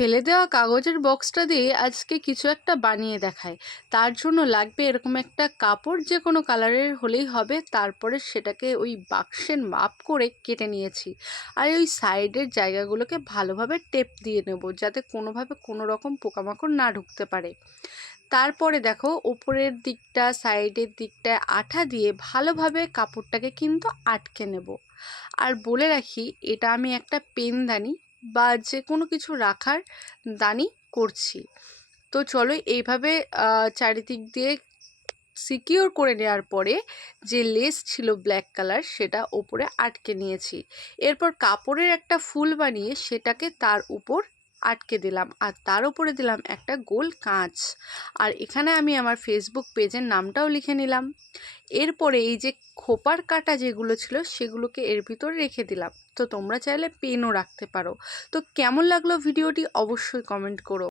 ফেলে দেওয়া কাগজের বক্সটা দিয়ে আজকে কিছু একটা বানিয়ে দেখায়। তার জন্য লাগবে এরকম একটা কাপড়, যে কোনো কালারের হলেই হবে। তারপরে সেটাকে ওই বাক্সের মাপ করে কেটে নিয়েছি। আর ওই সাইডের জায়গাগুলোকে ভালোভাবে টেপ দিয়ে নেব, যাতে কোনোভাবে কোনো রকম পোকামাকড় না ঢুকতে পারে। তারপরে দেখো, উপরের দিকটা সাইডের দিকটায় আঠা দিয়ে ভালোভাবে কাপড়টাকে কিন্তু আটকে নেব। আর বলে রাখি, এটা আমি একটা পেনদানি বা যে কোনো কিছু রাখার দানি করছি। তো চলো, এইভাবে চারিদিক দিয়ে সিকিওর করে নেওয়ার পরে যে লেস ছিল ব্ল্যাক কালার, সেটা ওপরে আটকে নিয়েছি। এরপর কাপড়ের একটা ফুল বানিয়ে সেটাকে তার উপর আটকে দিলাম, আর তার উপরে দিলাম একটা গোল কাঁচ। আর এখানে আমি আমার ফেসবুক পেজের নামটাও লিখে নিলাম। এরপরে এই যে খোপার কাটা যেগুলো ছিল সেগুলোকে এর ভিতরে রেখে দিলাম। তো তোমরা চাইলে পেনও রাখতে পারো। তো কেমন লাগলো ভিডিওটি অবশ্যই কমেন্ট করো।